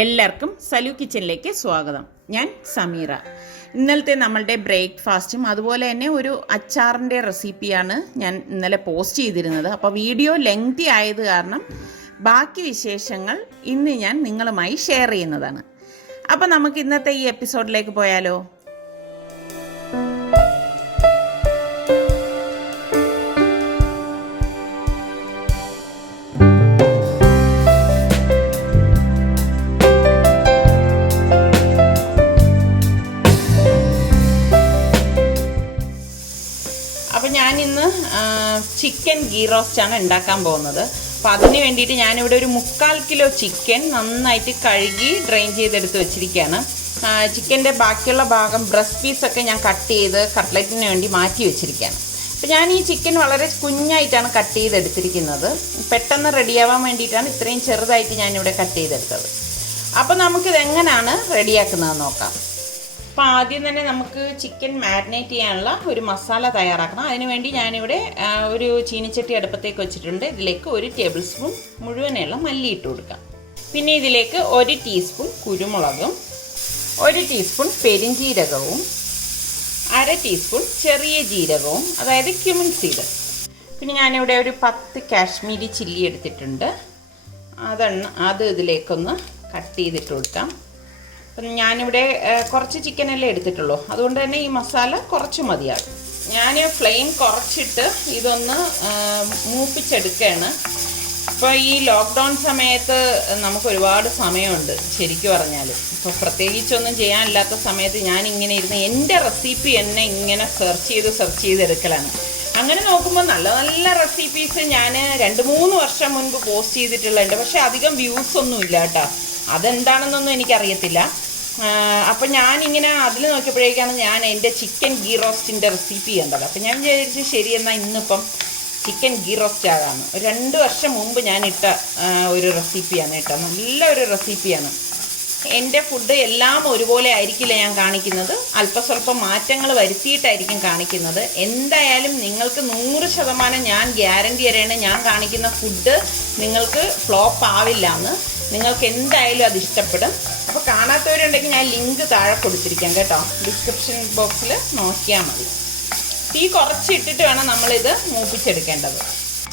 എല്ലാവർക്കും സലു കിച്ചണിലേക്ക് സ്വാഗതം. ഞാൻ സമീറ. ഇന്നലത്തെ നമ്മളുടെ ബ്രേക്ക്ഫാസ്റ്റും അതുപോലെ തന്നെ ഒരു അച്ചാറിൻ്റെ റെസിപ്പിയാണ് ഞാൻ ഇന്നലെ പോസ്റ്റ് ചെയ്തിരുന്നത്. അപ്പോൾ വീഡിയോ ലെങ്തി ആയത് കാരണം ബാക്കി വിശേഷങ്ങൾ ഇന്ന് ഞാൻ നിങ്ങളുമായി ഷെയർ ചെയ്യുന്നതാണ്. അപ്പോൾ നമുക്ക് ഇന്നത്തെ ഈ എപ്പിസോഡിലേക്ക് പോയാലോ? അപ്പോൾ ഞാനിന്ന് ചിക്കൻ ഗീ റോസ്റ്റാണ് ഉണ്ടാക്കാൻ പോകുന്നത്. അപ്പോൾ അതിന് വേണ്ടിയിട്ട് ഞാനിവിടെ ഒരു 3/4 കിലോ ചിക്കൻ നന്നായിട്ട് കഴുകി ഡ്രെയിൻ ചെയ്തെടുത്ത് വെച്ചിരിക്കുകയാണ്. ചിക്കൻ്റെ ബാക്കിയുള്ള ഭാഗം ബ്രസ്റ്റ് പീസൊക്കെ ഞാൻ കട്ട് ചെയ്ത് കട്ട്ലറ്റിന് വേണ്ടി മാറ്റി വെച്ചിരിക്കുകയാണ്. അപ്പോൾ ഞാൻ ഈ ചിക്കൻ വളരെ കുഞ്ഞായിട്ടാണ് കട്ട് ചെയ്തെടുത്തിരിക്കുന്നത്. പെട്ടെന്ന് റെഡിയാവാൻ വേണ്ടിയിട്ടാണ് ഇത്രയും ചെറുതായിട്ട് ഞാനിവിടെ കട്ട് ചെയ്തെടുത്തത്. അപ്പോൾ നമുക്കിത് എങ്ങനെയാണ് റെഡിയാക്കുന്നതെന്ന് നോക്കാം. അപ്പോൾ ആദ്യം തന്നെ നമുക്ക് ചിക്കൻ മാരിനേറ്റ് ചെയ്യാനുള്ള ഒരു മസാല തയ്യാറാക്കണം. അതിനുവേണ്ടി ഞാനിവിടെ ഒരു ചീനിച്ചട്ടി അടുപ്പത്തേക്ക് വെച്ചിട്ടുണ്ട്. ഇതിലേക്ക് 1 ടേബിൾ സ്പൂൺ മുഴുവനുള്ള മല്ലി ഇട്ട് കൊടുക്കാം. പിന്നെ ഇതിലേക്ക് 1 ടീസ്പൂൺ കുരുമുളകും 1 ടീസ്പൂൺ പെരിഞ്ജീരകവും 1/2 ടീസ്പൂൺ ചെറിയ ജീരകവും, അതായത് ക്യുമിൻ സീഡ്. പിന്നെ ഞാനിവിടെ ഒരു 10 കാശ്മീരി ചില്ലി എടുത്തിട്ടുണ്ട്. അത് ഇതിലേക്കൊന്ന് കട്ട് ചെയ്തിട്ട് കൊടുക്കാം. അപ്പം ഞാനിവിടെ കുറച്ച് ചിക്കനല്ലേ എടുത്തിട്ടുള്ളൂ, അതുകൊണ്ട് തന്നെ ഈ മസാല കുറച്ച് മതിയാകും. ഞാൻ ഫ്ലെയിം കുറച്ചിട്ട് ഇതൊന്ന് മൂപ്പിച്ചെടുക്കുകയാണ്. ഇപ്പോൾ ഈ ലോക്ക്ഡൗൺ സമയത്ത് നമുക്ക് ഒരുപാട് സമയമുണ്ട് ശരിക്കും പറഞ്ഞാൽ. ഇപ്പോൾ പ്രത്യേകിച്ചൊന്നും ചെയ്യാനില്ലാത്ത സമയത്ത് ഞാനിങ്ങനെ ഇരുന്ന് എൻ്റെ റെസിപ്പി എന്നെ ഇങ്ങനെ സെർച്ച് ചെയ്തെടുക്കലാണ്. അങ്ങനെ നോക്കുമ്പോൾ നല്ല നല്ല റെസിപ്പീസ് ഞാൻ 2-3 വർഷം മുൻപ് പോസ്റ്റ് ചെയ്തിട്ടുള്ളുണ്ട്. പക്ഷേ അധികം വ്യൂസ് ഒന്നും ഇല്ല കേട്ടോ. അതെന്താണെന്നൊന്നും എനിക്കറിയത്തില്ല. അപ്പം ഞാനിങ്ങനെ അതിൽ നോക്കിയപ്പോഴേക്കാണ് ഞാൻ എൻ്റെ ചിക്കൻ ഗീ റോസ്റ്റിൻ്റെ റെസിപ്പി കണ്ടത്. അപ്പം ഞാൻ വിചാരിച്ചു ശരി എന്നാൽ ഇന്നിപ്പം ചിക്കൻ ഗീ റോസ്റ്റ് ആകാമെന്ന്. 2 വർഷം മുമ്പ് ഞാൻ ഇട്ട ഒരു റെസിപ്പിയാണ് കേട്ടോ. നല്ലൊരു റെസിപ്പിയാണ്. എൻ്റെ ഫുഡ് എല്ലാം ഒരുപോലെ ആയിരിക്കില്ല ഞാൻ കാണിക്കുന്നത്. അല്പസ്വല്പം മാറ്റങ്ങൾ വരുത്തിയിട്ടായിരിക്കും കാണിക്കുന്നത്. എന്തായാലും നിങ്ങൾക്ക് 100% ഞാൻ ഗ്യാരണ്ടി തരാണ്, ഞാൻ കാണിക്കുന്ന ഫുഡ് നിങ്ങൾക്ക് ഫ്ലോപ്പ് ആവില്ല എന്ന്. നിങ്ങൾക്ക് എന്തായാലും അത് ഇഷ്ടപ്പെടും. അപ്പോൾ കാണാത്തവരുണ്ടെങ്കിൽ ഞാൻ ലിങ്ക് താഴെ കൊടുത്തിരിക്കാം കേട്ടോ, ഡിസ്ക്രിപ്ഷൻ ബോക്സിൽ നോക്കിയാൽ മതി. തീ കുറച്ചിട്ടിട്ട് വേണം നമ്മളിത് മൂപ്പിച്ചെടുക്കേണ്ടത്.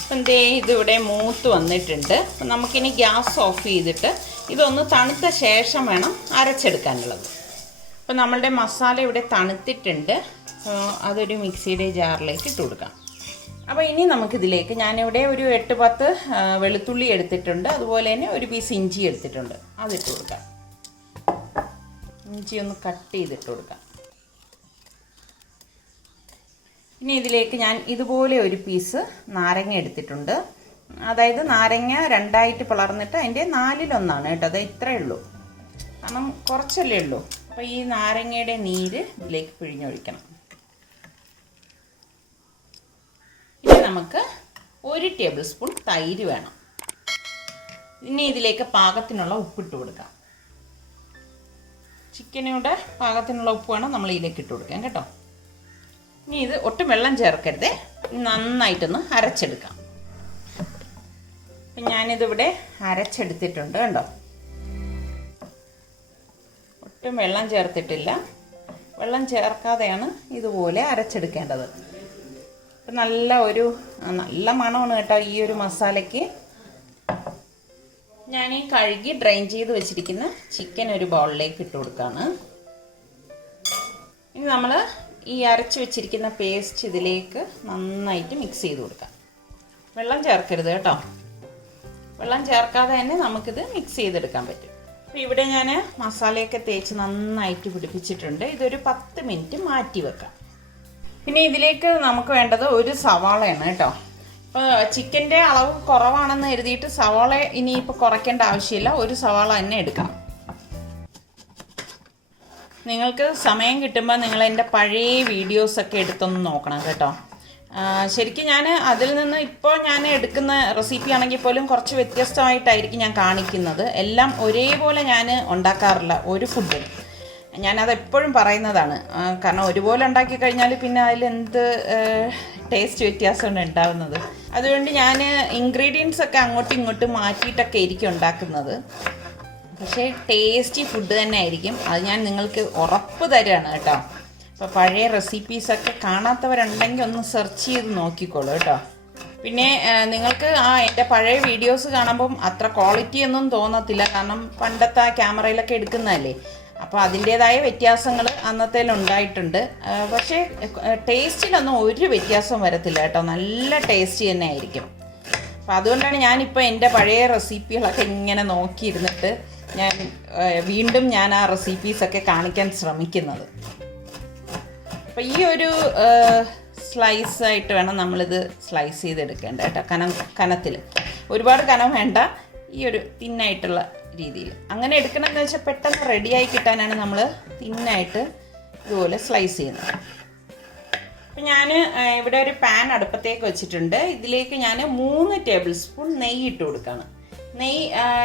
അപ്പം ഇതിവിടെ മൂത്ത് വന്നിട്ടുണ്ട്. അപ്പം നമുക്കിനി ഗ്യാസ് ഓഫ് ചെയ്തിട്ട് ഇതൊന്ന് തണുത്ത ശേഷം വേണം അരച്ചെടുക്കാനുള്ളത്. അപ്പം നമ്മളുടെ മസാല ഇവിടെ തണുത്തിട്ടുണ്ട്. അതൊരു മിക്സിയുടെ ജാറിലേക്ക് ഇട്ട് കൊടുക്കാം. അപ്പോൾ ഇനി നമുക്കിതിലേക്ക് ഞാനിവിടെ ഒരു 8-10 വെളുത്തുള്ളി എടുത്തിട്ടുണ്ട്. അതുപോലെ തന്നെ ഒരു പീസ് ഇഞ്ചി എടുത്തിട്ടുണ്ട്. അതിട്ട് കൊടുക്കാം. ഇഞ്ചി ഒന്ന് കട്ട് ചെയ്തിട്ട് കൊടുക്കാം. ഇനി ഇതിലേക്ക് ഞാൻ ഇതുപോലെ ഒരു പീസ് നാരങ്ങ എടുത്തിട്ടുണ്ട്. അതായത് നാരങ്ങ 2ആയിട്ട് പിളർന്നിട്ട് അതിൻ്റെ 4/1 കേട്ടോ. അത് ഇത്രയേ ഉള്ളൂ, കാരണം കുറച്ചല്ലേ ഉള്ളൂ. അപ്പോൾ ഈ നാരങ്ങയുടെ നീര് ഇതിലേക്ക് പിഴിഞ്ഞൊഴിക്കണം. ഇനി നമുക്ക് 1 ടേബിൾ സ്പൂൺ തൈര് വേണം. ഇനി ഇതിലേക്ക് പാകത്തിനുള്ള ഉപ്പിട്ട് കൊടുക്കാം. ചിക്കനോടെ പാകത്തിനുള്ള ഉപ്പ് വേണം നമ്മൾ ഇതിലേക്ക് ഇട്ട് കൊടുക്കാം കേട്ടോ. ഇനി ഇത് ഒട്ടും വെള്ളം ചേർക്കരുത്, നന്നായിട്ടൊന്ന് അരച്ചെടുക്കാം. അപ്പം ഞാനിതിവിടെ അരച്ചെടുത്തിട്ടുണ്ട് കണ്ടോ. ഒട്ടും വെള്ളം ചേർത്തിട്ടില്ല, വെള്ളം ചേർക്കാതെയാണ് ഇതുപോലെ അരച്ചെടുക്കേണ്ടത്. അപ്പം നല്ല മണമാണ് കേട്ടോ ഈ ഒരു മസാലയ്ക്ക്. ഞാൻ ഈ കഴുകി ഡ്രെയിൻ ചെയ്ത് വെച്ചിരിക്കുന്ന ചിക്കൻ ഒരു ബൗളിലേക്ക് ഇട്ട് കൊടുക്കുകയാണ്. ഇനി നമ്മൾ ഈ അരച്ച് വെച്ചിരിക്കുന്ന പേസ്റ്റ് ഇതിലേക്ക് നന്നായിട്ട് മിക്സ് ചെയ്ത് കൊടുക്കാം. വെള്ളം ചേർക്കരുത് കേട്ടോ. വെള്ളം ചേർക്കാതെ തന്നെ നമുക്കിത് മിക്സ് ചെയ്തെടുക്കാൻ പറ്റും. അപ്പോൾ ഇവിടെ ഞാൻ മസാലയൊക്കെ തേച്ച് നന്നായിട്ട് പിടിപ്പിച്ചിട്ടുണ്ട്. ഇതൊരു 10 മിനിറ്റ് മാറ്റി വെക്കാം. പിന്നെ ഇതിലേക്ക് നമുക്ക് വേണ്ടത് ഒരു സവാളയാണ് കേട്ടോ. അപ്പോൾ ചിക്കൻ്റെ അളവ് കുറവാണെന്ന് കരുതിയിട്ട് സവാള ഇനിയിപ്പോൾ കുറയ്ക്കേണ്ട ആവശ്യമില്ല, ഒരു സവാള തന്നെ എടുക്കാം. നിങ്ങൾക്ക് സമയം കിട്ടുമ്പോൾ നിങ്ങൾ എൻ്റെ പഴയ വീഡിയോസൊക്കെ എടുത്തൊന്ന് നോക്കണം കേട്ടോ. ശരിക്കും ഞാൻ അതിൽ നിന്ന് ഇപ്പോൾ ഞാൻ എടുക്കുന്ന റെസിപ്പി ആണെങ്കിൽ പോലും കുറച്ച് വ്യത്യസ്തമായിട്ടായിരിക്കും ഞാൻ കാണിക്കുന്നത്. എല്ലാം ഒരേപോലെ ഞാൻ ഉണ്ടാക്കാറില്ല ഒരു ഫുഡ്. ഞാനത് എപ്പോഴും പറയുന്നതാണ്. കാരണം ഒരുപോലെ ഉണ്ടാക്കി കഴിഞ്ഞാൽ പിന്നെ അതിലെന്ത് ടേസ്റ്റ് വ്യത്യാസമാണ് ഉണ്ടാകുന്നത്. അതുകൊണ്ട് ഞാൻ ഇൻഗ്രീഡിയൻസ് ഒക്കെ അങ്ങോട്ടും ഇങ്ങോട്ടും മാറ്റിയിട്ടൊക്കെ ആയിരിക്കും ഉണ്ടാക്കുന്നത്. പക്ഷേ ടേസ്റ്റി ഫുഡ് തന്നെ ആയിരിക്കും. അത് ഞാൻ നിങ്ങൾക്ക് ഉറപ്പ് തരാണ് കേട്ടോ. അപ്പോൾ പഴയ റെസിപ്പീസൊക്കെ കാണാത്തവരുണ്ടെങ്കിൽ ഒന്ന് സെർച്ച് ചെയ്ത് നോക്കിക്കോളൂ കേട്ടോ. പിന്നെ നിങ്ങൾക്ക് എൻ്റെ പഴയ വീഡിയോസ് കാണുമ്പം അത്ര ക്വാളിറ്റി ഒന്നും തോന്നത്തില്ല, കാരണം പണ്ടത്തെ ക്യാമറയിലൊക്കെ എടുക്കുന്നതല്ലേ. അപ്പോൾ അതിൻ്റേതായ വ്യത്യാസങ്ങൾ അന്നത്തേലുണ്ടായിട്ടുണ്ട്. പക്ഷേ ടേസ്റ്റിലൊന്നും ഒരു വ്യത്യാസവും വരത്തില്ല കേട്ടോ. നല്ല ടേസ്റ്റ് തന്നെ ആയിരിക്കും. അപ്പോൾ അതുകൊണ്ടാണ് ഞാനിപ്പോൾ എൻ്റെ പഴയ റെസിപ്പികളൊക്കെ ഇങ്ങനെ നോക്കിയിരുന്നിട്ട് വീണ്ടും ഞാൻ ആ റെസിപ്പീസൊക്കെ കാണിക്കാൻ ശ്രമിക്കുന്നത്. അപ്പോൾ ഈ ഒരു സ്ലൈസായിട്ട് വേണം നമ്മളിത് സ്ലൈസ് ചെയ്തെടുക്കേണ്ടത് കേട്ടോ. കനത്തിൽ ഒരുപാട് കനം വേണ്ട, ഈ ഒരു തിന്നായിട്ടുള്ള രീതിയിൽ അങ്ങനെ എടുക്കണമെന്ന് വെച്ചാൽ പെട്ടെന്ന് റെഡിയായി കിട്ടാനാണ് നമ്മൾ തിന്നായിട്ട് ഇതുപോലെ സ്ലൈസ് ചെയ്യുന്നത്. അപ്പം ഞാൻ ഇവിടെ ഒരു പാൻ അടുപ്പത്തേക്ക് വെച്ചിട്ടുണ്ട്. ഇതിലേക്ക് ഞാൻ 3 ടേബിൾ സ്പൂൺ നെയ്യ് ഇട്ട് കൊടുക്കുകയാണ്.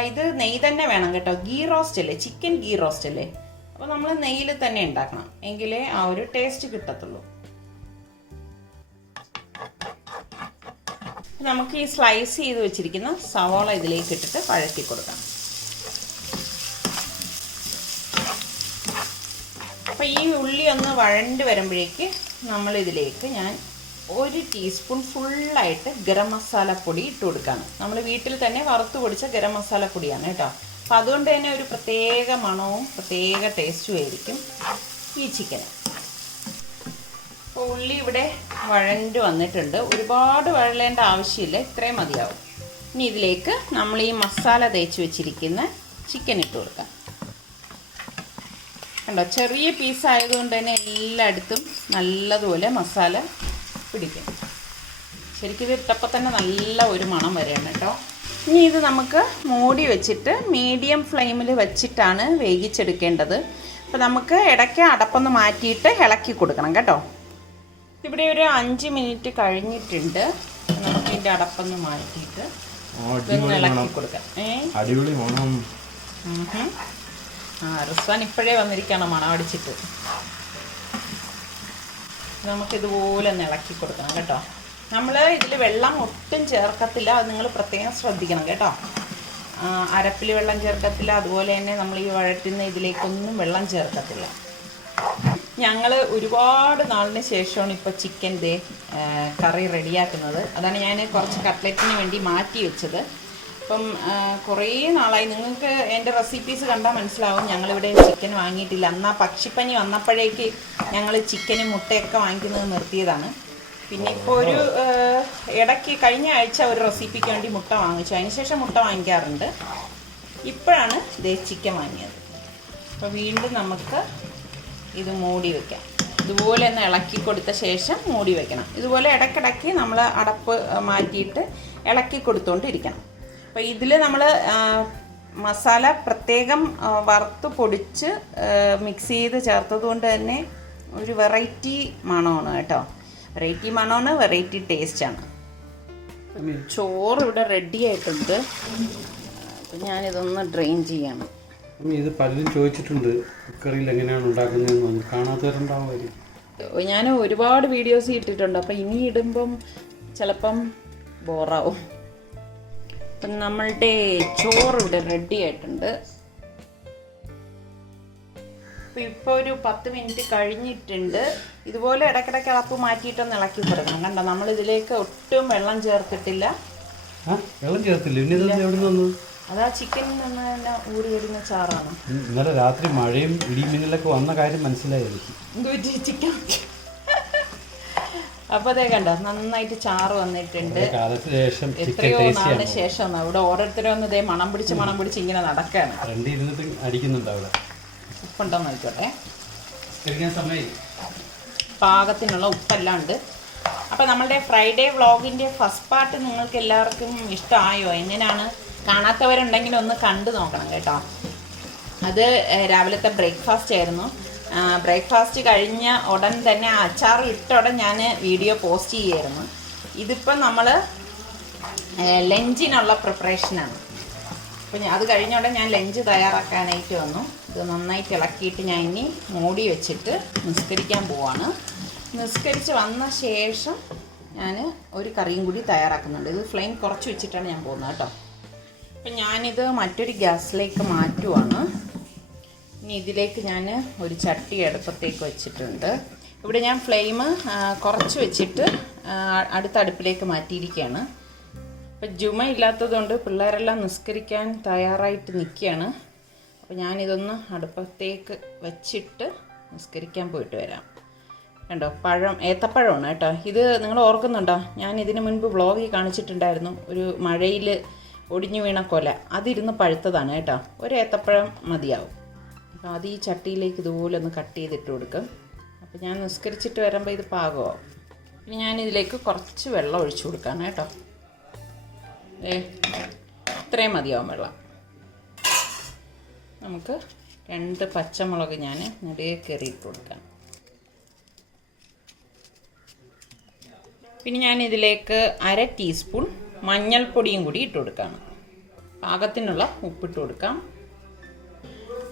ഇത് നെയ്യ് തന്നെ വേണം കേട്ടോ. ഗീ റോസ്റ്റ് അല്ലേ, ചിക്കൻ ഗീ റോസ്റ്റ് അല്ലേ. അപ്പോൾ നമ്മൾ നെയ്യിൽ തന്നെ ഉണ്ടാക്കണം, എങ്കിലേ ആ ഒരു ടേസ്റ്റ് കിട്ടത്തുള്ളൂ. നമുക്ക് ഈ സ്ലൈസ് ചെയ്ത് വെച്ചിരിക്കുന്ന സവാള ഇതിലേക്ക് ഇട്ടിട്ട് വഴറ്റി കൊടുക്കാം. അപ്പോൾ ഈ ഉള്ളി ഒന്ന് വഴണ്ട് വരുമ്പോഴേക്ക് നമ്മളിതിലേക്ക് ഞാൻ 1 ടീസ്പൂൺ ഫുള്ളായിട്ട് ഗരം മസാല പൊടി ഇട്ട് കൊടുക്കുകയാണ്. നമ്മൾ വീട്ടിൽ തന്നെ വറുത്ത് പൊടിച്ച ഗരം മസാല പൊടിയാണ് കേട്ടോ. അപ്പം അതുകൊണ്ട് തന്നെ ഒരു പ്രത്യേക മണവും പ്രത്യേക ടേസ്റ്റും ആയിരിക്കും ഈ ചിക്കന്. അപ്പോൾ ഉള്ളി ഇവിടെ വഴണ്ട് വന്നിട്ടുണ്ട്. ഒരുപാട് വഴലേണ്ട ആവശ്യമില്ല, ഇത്രയും മതിയാവും. ഇനി ഇതിലേക്ക് നമ്മൾ ഈ മസാല തേച്ച് വെച്ചിരിക്കുന്ന ചിക്കൻ ഇട്ട് കൊടുക്കാം. കണ്ടോ, ചെറിയ പീസായതുകൊണ്ട് തന്നെ എല്ലായിടത്തും നല്ലതുപോലെ മസാല പിടിക്കും. ശരിക്കും ഇത് ഇട്ടപ്പോൾ തന്നെ നല്ല ഒരു മണം വരെയാണ് കേട്ടോ. ഇനി ഇത് നമുക്ക് മൂടി വെച്ചിട്ട് മീഡിയം ഫ്ലെയിമിൽ വെച്ചിട്ടാണ് വേവിച്ചെടുക്കേണ്ടത്. അപ്പോൾ നമുക്ക് ഇടയ്ക്ക് അടപ്പൊന്ന് മാറ്റിയിട്ട് ഇളക്കി കൊടുക്കണം കേട്ടോ. ഇവിടെ ഒരു 5 മിനിറ്റ് കഴിഞ്ഞിട്ടുണ്ട്. നമുക്ക് ഇതിൻ്റെ അടപ്പൊന്ന് മാറ്റിയിട്ട് ഇളക്കി കൊടുക്കാം. അടിപൊളി മണം. റിസ്വാൻ ഇപ്പോഴേ വന്നിരിക്കുകയാണ് മണം അടിച്ചിട്ട്. നമുക്കിതുപോലെ ഒന്ന് ഇളക്കി കൊടുക്കണം കേട്ടോ. നമ്മൾ ഇതിൽ വെള്ളം ഒട്ടും ചേർക്കത്തില്ല, അത് നിങ്ങൾ പ്രത്യേകം ശ്രദ്ധിക്കണം കേട്ടോ. അരപ്പിൽ വെള്ളം ചേർക്കത്തില്ല, അതുപോലെ തന്നെ നമ്മൾ ഈ വഴറ്റുന്ന ഇതിലേക്കൊന്നും വെള്ളം ചേർക്കത്തില്ല. ഞങ്ങൾ ഒരുപാട് നാളിന് ശേഷമാണ് ഇപ്പോൾ ചിക്കൻ കറി റെഡിയാക്കുന്നത്. അതാണ് ഞാൻ കുറച്ച് കട്ട്ലറ്റിന് വേണ്ടി മാറ്റി വെച്ചത്. അപ്പം കുറേ നാളായി. നിങ്ങൾക്ക് എൻ്റെ റെസിപ്പീസ് കണ്ടാൽ മനസ്സിലാവും ഞങ്ങളിവിടെ ചിക്കൻ വാങ്ങിയിട്ടില്ല. അന്ന് ആ പക്ഷിപ്പനി വന്നപ്പോഴേക്ക് ഞങ്ങൾ ചിക്കനും മുട്ടയൊക്കെ വാങ്ങിക്കുന്നത് നിർത്തിയതാണ്. പിന്നെ ഇപ്പോൾ ഒരു ഇടയ്ക്ക് കഴിഞ്ഞ ആഴ്ച ഒരു റെസിപ്പിക്ക് വേണ്ടി മുട്ട വാങ്ങിച്ചു, അതിനുശേഷം മുട്ട വാങ്ങിക്കാറുണ്ട്. ഇപ്പോഴാണ് ചിക്കൻ വാങ്ങിയത്. അപ്പോൾ വീണ്ടും നമുക്ക് ഇത് മൂടി വയ്ക്കാം. ഇതുപോലെ ഒന്ന് ഇളക്കി കൊടുത്ത ശേഷം മൂടി വയ്ക്കണം. ഇതുപോലെ ഇടയ്ക്കിടയ്ക്ക് നമ്മൾ അടപ്പ് മാറ്റിയിട്ട് ഇളക്കി കൊടുത്തുകൊണ്ടിരിക്കണം. അപ്പോൾ ഇതിൽ നമ്മൾ മസാല പ്രത്യേകം വറുത്ത് പൊടിച്ച് മിക്സ് ചെയ്ത് ചേർത്തത് കൊണ്ട് തന്നെ ഒരു വെറൈറ്റി മണമാണ് കേട്ടോ. വെറൈറ്റി മണമാണ്, വെറൈറ്റി ടേസ്റ്റാണ്. ചോറ് ഇവിടെ റെഡി ആയിട്ടുണ്ട്. അപ്പം ഞാനിതൊന്ന് ഡ്രെയിൻ ചെയ്യണം. ഇത് പലരും ചോദിച്ചിട്ടുണ്ട് കുക്കറിയിൽ എങ്ങനെയാണ് ഉണ്ടാക്കുന്നതെന്ന്, കാണാത്തവരുണ്ടാവുമായിരിക്കും. ഞാൻ ഒരുപാട് വീഡിയോസ് ഇട്ടിട്ടുണ്ട്. അപ്പം ഇനി ഇടുമ്പം ചിലപ്പം ബോറാവും. അപ്പം നമ്മളുടെ ചോറ് ഇവിടെ റെഡി ആയിട്ടുണ്ട്. അപ്പോൾ ഇപ്പോൾ ഒരു 10 മിനിറ്റ് കഴിഞ്ഞിട്ടുണ്ട്. ഇതുപോലെ ഇടയ്ക്കിടയ്ക്ക് അളപ്പ് മാറ്റിയിട്ടൊന്ന് ഇളക്കി കൊടുക്കണം. കണ്ടോ, നമ്മളിതിലേക്ക് ഒട്ടും വെള്ളം ചേർത്തിട്ടില്ല. വെള്ളം ചേർത്തില്ല. അതാ ചിക്കനിൽ നിന്ന് തന്നെ ഊറി വരുന്ന ചാറാണ്. ഇന്നലെ രാത്രി മഴയും ഇടിമിന്നലൊക്കെ വന്ന കാര്യം മനസ്സിലായിരിക്കും. ചിക്കൻ അപ്പോൾ അതേ കണ്ടോ, നന്നായിട്ട് ചാറ് വന്നിട്ടുണ്ട്. എത്രയോ നാളിന് ശേഷം ഇവിടെ ഓരോരുത്തരും ഒന്ന് ഇതേ മണം പിടിച്ച് ഇങ്ങനെ നടക്കുകയാണ്. ഉപ്പുണ്ടോന്ന് നോക്കട്ടെ. പാകത്തിനുള്ള ഉപ്പെല്ലാം ഉണ്ട്. അപ്പോൾ നമ്മളുടെ ഫ്രൈഡേ വ്ളോഗിൻ്റെ ഫസ്റ്റ് പാർട്ട് നിങ്ങൾക്ക് എല്ലാവർക്കും ഇഷ്ടമായോ? എങ്ങനെയാണ്? കാണാത്തവരുണ്ടെങ്കിൽ ഒന്ന് കണ്ടു നോക്കണം കേട്ടോ. അത് രാവിലത്തെ ബ്രേക്ക്ഫാസ്റ്റ് ആയിരുന്നു. ബ്രേക്ക്ഫാസ്റ്റ് കഴിഞ്ഞ ഉടൻ തന്നെ അച്ചാർ ഇട്ട ഉടൻ ഞാൻ വീഡിയോ പോസ്റ്റ് ചെയ്യുമായിരുന്നു. ഇതിപ്പം നമ്മൾ ലഞ്ചിനുള്ള പ്രിപ്പറേഷനാണ്. അപ്പോൾ അത് കഴിഞ്ഞ ഉടൻ ഞാൻ ലഞ്ച് തയ്യാറാക്കാനായിട്ട് വന്നു. ഇത് നന്നായിട്ട് ഇളക്കിയിട്ട് ഞാൻ ഇനി മൂടി വെച്ചിട്ട് നിസ്കരിക്കാൻ പോവാണ്. നിസ്കരിച്ച് വന്ന ശേഷം ഞാൻ ഒരു കറിയും കൂടി തയ്യാറാക്കുന്നുണ്ട്. ഇത് ഫ്ലെയിം കുറച്ച് വെച്ചിട്ടാണ് ഞാൻ പോകുന്നത് കേട്ടോ. അപ്പം ഞാനിത് മറ്റൊരു ഗ്യാസിലേക്ക് മാറ്റുവാണ്. ഇനി ഇതിലേക്ക് ഞാൻ ഒരു ചട്ടി അടുപ്പത്തേക്ക് വെച്ചിട്ടുണ്ട്. ഇവിടെ ഞാൻ ഫ്ലെയിം കുറച്ച് വെച്ചിട്ട് അടുത്ത അടുപ്പിലേക്ക് മാറ്റിയിരിക്കുകയാണ്. അപ്പം ജുമ ഇല്ലാത്തതുകൊണ്ട് പിള്ളേരെല്ലാം നിസ്കരിക്കാൻ തയ്യാറായിട്ട് നിൽക്കുകയാണ്. അപ്പോൾ ഞാനിതൊന്ന് അടുപ്പത്തേക്ക് വെച്ചിട്ട് നിസ്കരിക്കാൻ പോയിട്ട് വരാം. കണ്ടോ, ഏത്തപ്പഴമാണ് കേട്ടോ. ഇത് നിങ്ങൾ ഓർക്കുന്നുണ്ടോ? ഞാൻ ഇതിന് മുൻപ് വ്ളോഗിൽ കാണിച്ചിട്ടുണ്ടായിരുന്നു. ഒരു മഴയിൽ ഒടിഞ്ഞു വീണ കൊല, അതിരുന്ന് പഴുത്തതാണ് കേട്ടോ. ഒരു ഏത്തപ്പഴം മതിയാവും. അപ്പോൾ അത് ഈ ചട്ടിയിലേക്ക് ഇതുപോലെ ഒന്ന് കട്ട് ചെയ്തിട്ട് കൊടുക്കും. അപ്പോൾ ഞാൻ നിസ്കരിച്ചിട്ട് വരുമ്പോൾ ഇത് പാകമാവും. പിന്നെ ഞാനിതിലേക്ക് കുറച്ച് വെള്ളം ഒഴിച്ചു കൊടുക്കാം കേട്ടോ. ഇത്രയും മതിയാവും വെള്ളം. നമുക്ക് 2 പച്ചമുളക് ഞാൻ നിറയെ കയറിയിട്ട് കൊടുക്കാം. പിന്നെ ഞാനിതിലേക്ക് 1/2 ടീസ്പൂൺ മഞ്ഞൾപ്പൊടിയും കൂടി ഇട്ട് കൊടുക്കാം. പാകത്തിനുള്ള ഉപ്പിട്ട് കൊടുക്കാം.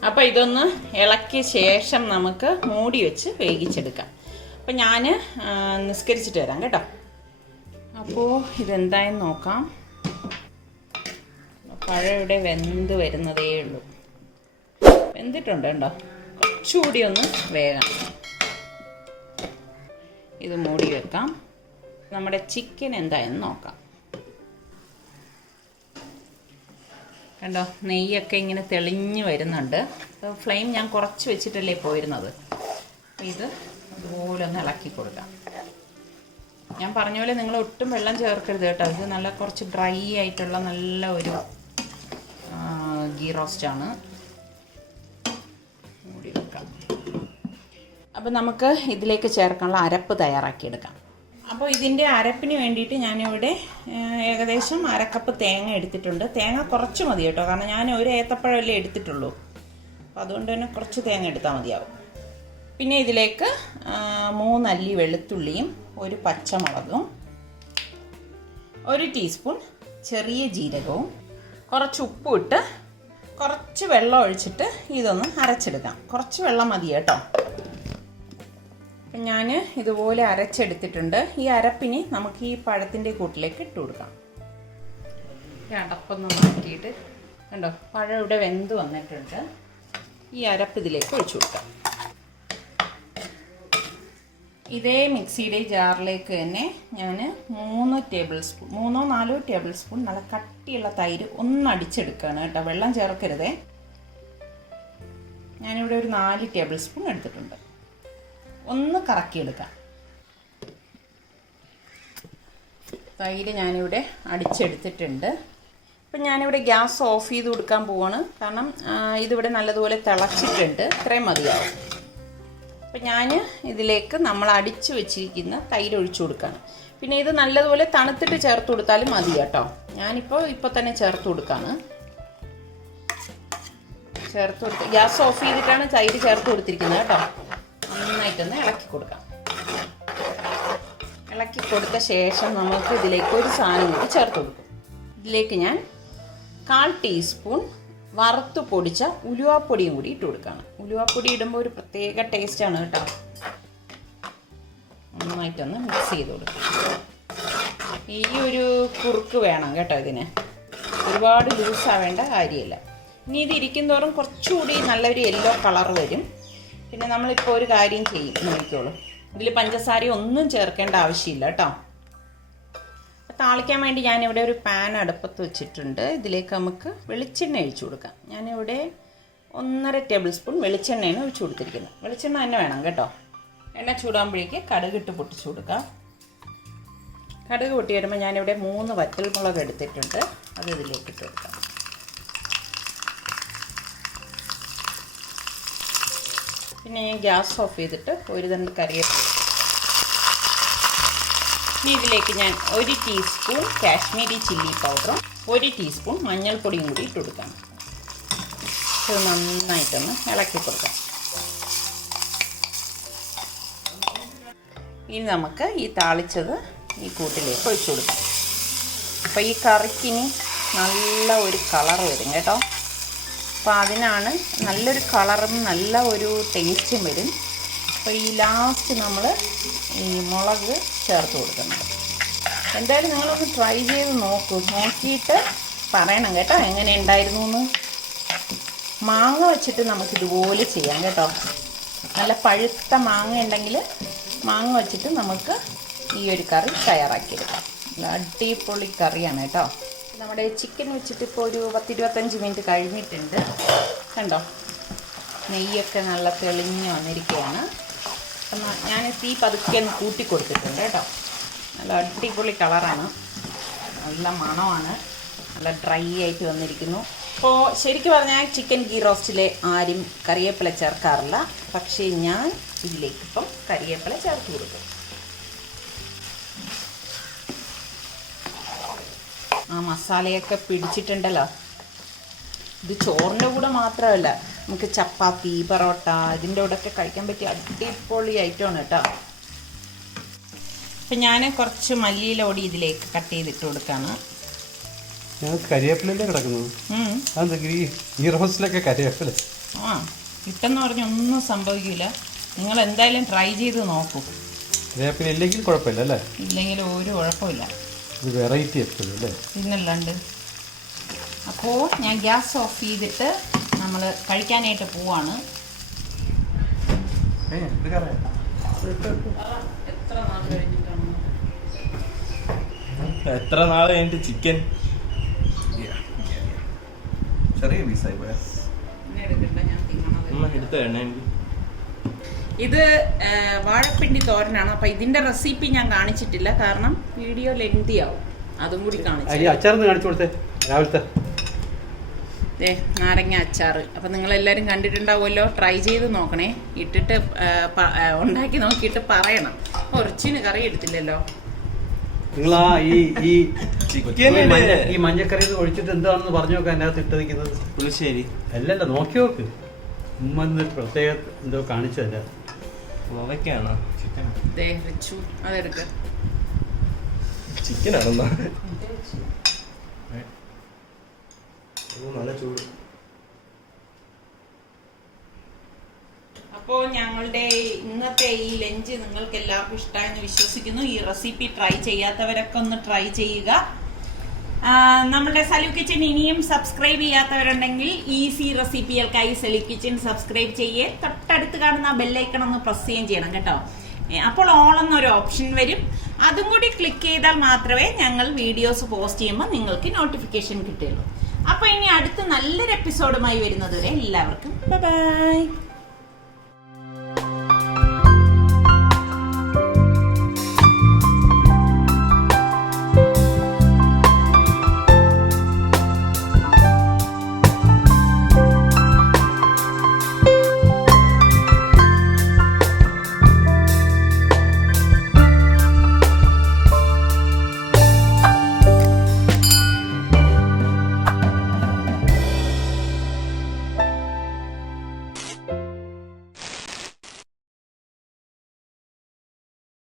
അപ്പോൾ ഇതൊന്ന് ഇളക്കിയ ശേഷം നമുക്ക് മൂടി വെച്ച് വേവിച്ചെടുക്കാം. അപ്പോൾ ഞാൻ നിസ്കരിച്ചിട്ട് വരാം കേട്ടോ. അപ്പോൾ ഇതെന്തായെന്ന് നോക്കാം. പഴം ഇവിടെ വെന്ത് വരുന്നതേ ഉള്ളൂ. വെന്തിട്ടുണ്ട് കേട്ടോ. കുറച്ചുകൂടി ഒന്ന് വേഗം. ഇത് മൂടി വെക്കാം. നമ്മുടെ ചിക്കൻ എന്തായെന്ന് നോക്കാം. കണ്ടോ, നെയ്യൊക്കെ ഇങ്ങനെ തെളിഞ്ഞ് വരുന്നുണ്ട്. ഫ്ലെയിം ഞാൻ കുറച്ച് വെച്ചിട്ടല്ലേ പോയിരുന്നത്. അപ്പോൾ ഇത് അതുപോലെ ഒന്ന് ഇളക്കി കൊടുക്കാം. ഞാൻ പറഞ്ഞ പോലെ നിങ്ങൾ ഒട്ടും വെള്ളം ചേർക്കരുത് കേട്ടോ. ഇത് നല്ല കുറച്ച് ഡ്രൈ ആയിട്ടുള്ള നല്ല ഒരു ഗീ റോസ്റ്റാണ്. മൂടി വെക്കാം. അപ്പോൾ നമുക്ക് ഇതിലേക്ക് ചേർക്കാനുള്ള അരപ്പ് തയ്യാറാക്കിയെടുക്കാം. അപ്പോൾ ഇതിൻ്റെ അരപ്പിന് വേണ്ടിയിട്ട് ഞാനിവിടെ ഏകദേശം 1 കപ്പ് തേങ്ങ എടുത്തിട്ടുണ്ട്. തേങ്ങ കുറച്ച് മതി കേട്ടോ, കാരണം ഞാൻ ഒരു ഏത്തപ്പഴമല്ലേ എടുത്തിട്ടുള്ളൂ. അപ്പോൾ അതുകൊണ്ട് തന്നെ കുറച്ച് തേങ്ങ എടുത്താൽ മതിയാവും. പിന്നെ ഇതിലേക്ക് 3 അല്ലി വെളുത്തുള്ളിയും 1 പച്ചമുളകും 1 ടീസ്പൂൺ ചെറിയ ജീരകവും കുറച്ച് ഉപ്പും ഇട്ട് കുറച്ച് വെള്ളം ഒഴിച്ചിട്ട് ഇതൊന്ന് അരച്ചെടുക്കാം. കുറച്ച് വെള്ളം മതി കേട്ടോ. ഞാൻ ഇതുപോലെ അരച്ചെടുത്തിട്ടുണ്ട്. ഈ അരപ്പിനി നമുക്ക് ഈ പഴത്തിൻ്റെ കൂട്ടിലേക്ക് ഇട്ട് കൊടുക്കാം. അടപ്പൊന്ന് മാറ്റിയിട്ട് കണ്ടോ, പഴം ഇവിടെ വെന്ത് വന്നിട്ടുണ്ട്. ഈ അരപ്പ് ഇതിലേക്ക് ഒഴിച്ചു കൊടുക്കാം. ഇതേ മിക്സിയുടെ ജാറിലേക്ക് തന്നെ ഞാൻ 3 ടേബിൾ സ്പൂൺ 3-4 ടേബിൾ സ്പൂൺ നല്ല കട്ടിയുള്ള തൈര് ഒന്ന് അടിച്ചെടുക്കുകയാണ് കേട്ടോ. വെള്ളം ചേർക്കരുതേ. ഞാനിവിടെ ഒരു 4 ടേബിൾ സ്പൂൺ എടുത്തിട്ടുണ്ട്. ഒന്ന് കറക്കിയെടുക്കാം. തൈര് ഞാനിവിടെ അടിച്ചെടുത്തിട്ടുണ്ട്. അപ്പം ഞാനിവിടെ ഗ്യാസ് ഓഫ് ചെയ്ത് കൊടുക്കാൻ പോവാണ്. കാരണം ഇതിവിടെ നല്ലതുപോലെ തിളച്ചിട്ടുണ്ട്. ഇത്രയും മതിയാവും. അപ്പം ഞാൻ ഇതിലേക്ക് നമ്മൾ അടിച്ചു വെച്ചിരിക്കുന്ന തൈര് ഒഴിച്ചു കൊടുക്കുകയാണ്. പിന്നെ ഇത് നല്ലതുപോലെ തണുത്തിട്ട് ചേർത്ത് കൊടുത്താലും മതി കേട്ടോ. ഞാനിപ്പോൾ തന്നെ ചേർത്ത് കൊടുക്കുകയാണ്. ചേർത്ത് കൊടുത്ത് ഗ്യാസ് ഓഫ് ചെയ്തിട്ടാണ് തൈര് ചേർത്ത് കൊടുത്തിരിക്കുന്നത് കേട്ടോ. നന്നായിട്ടൊന്ന് ഇളക്കി കൊടുക്കാം. ഇളക്കി കൊടുത്ത ശേഷം നമുക്ക് ഇതിലേക്ക് ഒരു സാധനം കൂടി ചേർത്ത് കൊടുക്കും. ഇതിലേക്ക് ഞാൻ 1/4 ടീസ്പൂൺ വറുത്ത് പൊടിച്ച ഉലുവാപ്പൊടിയും കൂടി ഇട്ട് കൊടുക്കുകയാണ്. ഉലുവാപ്പൊടി ഇടുമ്പോൾ ഒരു പ്രത്യേക ടേസ്റ്റാണ് കേട്ടോ. നന്നായിട്ടൊന്ന് മിക്സ് ചെയ്ത് കൊടുക്കാം. ഈ ഒരു കുറുക്ക് വേണം കേട്ടോ ഇതിന്. ഒരുപാട് ലൂസാവേണ്ട കാര്യമില്ല. ഇനി ഇത് ഇരിക്കും തോറും കുറച്ചുകൂടി നല്ലൊരു യെല്ലോ കളർ വരും. പിന്നെ നമ്മളിപ്പോൾ ഒരു കാര്യം ചെയ്യും നോക്കിക്കോളൂ. ഇതിൽ പഞ്ചസാര ഒന്നും ചേർക്കേണ്ട ആവശ്യമില്ല കേട്ടോ. താളിക്കാൻ വേണ്ടി ഞാനിവിടെ ഒരു പാൻ അടുപ്പത്ത് വെച്ചിട്ടുണ്ട്. ഇതിലേക്ക് നമുക്ക് വെളിച്ചെണ്ണ ഒഴിച്ചു കൊടുക്കാം. ഞാനിവിടെ 1.5 ടേബിൾ സ്പൂൺ വെളിച്ചെണ്ണയാണ് ഒഴിച്ചു കൊടുത്തിരിക്കുന്നത്. വെളിച്ചെണ്ണ തന്നെ വേണം കേട്ടോ. എണ്ണ ചൂടാകുമ്പോഴേക്ക് കടുകിട്ട് പൊട്ടിച്ചു കൊടുക്കാം. കടുക് പൊട്ടി വരുമ്പോൾ ഞാനിവിടെ 3 വറ്റൽമുളക് എടുത്തിട്ടുണ്ട്. അത് ഇതിലേക്ക് ഇട്ട് കൊടുക്കാം. പിന്നെ ഞാൻ ഗ്യാസ് ഓഫ് ചെയ്തിട്ട് ഒരു തണ്ട് കറിവേപ്പില. ഇനി ഇതിലേക്ക് ഞാൻ 1 ടീസ്പൂൺ കാശ്മീരി ചില്ലി പൗഡറും 1 ടീസ്പൂൺ മഞ്ഞൾപ്പൊടിയും കൂടി ഇട്ട് കൊടുക്കാം. ഇത് നന്നായിട്ടൊന്ന് ഇളക്കി കൊടുക്കാം. ഇനി നമുക്ക് ഈ താളിച്ചത് ഈ കൂട്ടിലേക്ക് ഒഴിച്ചു കൊടുക്കാം. അപ്പോൾ ഈ കറിക്കിനി നല്ല ഒരു കളർ വരും കേട്ടോ. അപ്പോൾ അതിനാണ് നല്ലൊരു കളറും നല്ല ഒരു ടേസ്റ്റും വരും. അപ്പോൾ ഈ ലാസ്റ്റ് നമ്മൾ ഈ മുളക് ചേർത്ത് കൊടുക്കണം. എന്തായാലും നിങ്ങളൊന്ന് ട്രൈ ചെയ്ത് നോക്കൂ. നോക്കിയിട്ട് പറയണം കേട്ടോ എങ്ങനെ ഉണ്ടായിരുന്നു എന്ന്. മാങ്ങ വെച്ചിട്ട് നമുക്കിതുപോലെ ചെയ്യാം കേട്ടോ. നല്ല പഴുത്ത മാങ്ങ ഉണ്ടെങ്കിൽ മാങ്ങ വെച്ചിട്ട് നമുക്ക് ഈ ഒരു കറി തയ്യാറാക്കിയെടുക്കാം. നല്ല അടിപൊളി കറിയാണ് കേട്ടോ. നമ്മുടെ ചിക്കൻ വെച്ചിട്ട് ഇപ്പോൾ ഒരു 10-25 മിനിറ്റ് കഴിഞ്ഞിട്ടുണ്ട്. കണ്ടോ, നെയ്യൊക്കെ നല്ല തെളിഞ്ഞ് വന്നിരിക്കുകയാണ്. ഞാൻ തീ പതുക്കെ ഒന്ന് കൂട്ടി കൊടുത്തിട്ടുണ്ട് കേട്ടോ. നല്ല അടിപൊളി കളറാണ്, നല്ല മണമാണ്, നല്ല ഡ്രൈ ആയിട്ട് വന്നിരിക്കുന്നു. അപ്പോൾ ശരിക്കും പറഞ്ഞാൽ ചിക്കൻ ഗീ റോസ്റ്റിൽ ആരും കറിവേപ്പില ചേർക്കാറില്ല. പക്ഷേ ഞാൻ ഇതിലേക്ക് ഇപ്പം കറിവേപ്പില ചേർത്ത് കൊടുക്കും. ആ മസാലയൊക്കെ പിടിച്ചിട്ടുണ്ടല്ലോ. ഇത് ചോറിൻ്റെ കൂടെ മാത്രമല്ല, നമുക്ക് ചപ്പാത്തി, പൊറോട്ട ഇതിൻ്റെ കൂടെയൊക്കെ കഴിക്കാൻ പറ്റിയ അടിപൊളി ഐറ്റമാണ് കേട്ടോ. അപ്പം ഞാൻ കുറച്ച് മല്ലിയിലോടി ഇതിലേക്ക് കട്ട് ചെയ്തിട്ട് കൊടുക്കാണ്. കരിവേപ്പിലല്ലേ കിടക്കുന്നത്? ഈ റോസ്റ്റിലൊക്കെ കരിവേപ്പില ഇട്ടെന്ന് പറഞ്ഞാൽ ഒന്നും സംഭവിക്കില്ല. നിങ്ങൾ എന്തായാലും ട്രൈ ചെയ്ത് നോക്കൂ. കരിവേപ്പില ഇല്ലെങ്കിൽ കുഴപ്പമില്ല അല്ലേ? ഇല്ലെങ്കിൽ ഒരു കുഴപ്പമില്ല. ഇത് വെറൈറ്റി എപ്പോഴും അല്ലേ? പിന്നല്ലാണ്ട്. അപ്പോൾ ഞാൻ ഗ്യാസ് ഓഫ് ചെയ്തിട്ട് നമ്മൾ കഴിക്കാനായിട്ട് പോവാണ്. എത്ര നാൾ കഴിഞ്ഞിട്ട് ചിക്കൻ ചെറിയ പീസായി പോയാ എടുത്ത എണ്ണ. ഇത് വാഴപ്പിണ്ടി തോരനാണ്. അപ്പം ഇതിൻ്റെ റെസിപ്പി ഞാൻ കാണിച്ചിട്ടില്ല, കാരണം വീഡിയോ ലെങ്തി ആവും. അതും കൂടി കാണിച്ചു. നാരങ്ങ അച്ചാർ. അപ്പം നിങ്ങളെല്ലാവരും കണ്ടിട്ടുണ്ടാവുമല്ലോ. ട്രൈ ചെയ്ത് നോക്കണേ. ഇട്ടിട്ട് ഉണ്ടാക്കി നോക്കിയിട്ട് പറയണം. ഒറിജിന് കറി എടുത്തില്ലല്ലോ നിങ്ങൾ. ഈ മഞ്ഞക്കറി ഒഴിച്ചിട്ട് എന്താണെന്ന് പറഞ്ഞു നോക്കാൻ അതിനകത്ത് ഇട്ട് നിൽക്കുന്നത്. പുളിശ്ശേരി അല്ലല്ല, നോക്കി നോക്ക്. ഉമ്മ പ്രത്യേക എന്തോ കാണിച്ചതല്ല. ഗോവയ്ക്കാണോ ചിക്കൻ? അതെടുക്ക. ചിക്കനാണെന്നാ നല്ല ചൂട്. അപ്പോൾ ഞങ്ങളുടെ ഇന്നത്തെ ഈ ലഞ്ച് നിങ്ങൾക്ക് എല്ലാവർക്കും ഇഷ്ടമായെന്ന് വിശ്വസിക്കുന്നു. ഈ റെസിപ്പി ട്രൈ ചെയ്യാത്തവരൊക്കെ ഒന്ന് ട്രൈ ചെയ്യുക. നമ്മുടെ സലു കിച്ചൻ ഇനിയും സബ്സ്ക്രൈബ് ചെയ്യാത്തവരുണ്ടെങ്കിൽ ഈസി റെസിപ്പികൾക്കായി സലു കിച്ചൻ സബ്സ്ക്രൈബ് ചെയ്യേ. തൊട്ടടുത്ത് കാണുന്ന ബെല്ലൈക്കൺ ഒന്ന് പ്രസ് ചെയ്യുകയും ചെയ്യണം കേട്ടോ. അപ്പോൾ ഓൾ എന്നൊരു ഓപ്ഷൻ വരും. അതും കൂടി ക്ലിക്ക് ചെയ്താൽ മാത്രമേ ഞങ്ങൾ വീഡിയോസ് പോസ്റ്റ് ചെയ്യുമ്പോൾ നിങ്ങൾക്ക് നോട്ടിഫിക്കേഷൻ കിട്ടുള്ളൂ. അപ്പോൾ ഇനി അടുത്ത നല്ലൊരു എപ്പിസോഡുമായി വരുന്നതുവരെ എല്ലാവർക്കും ബൈ.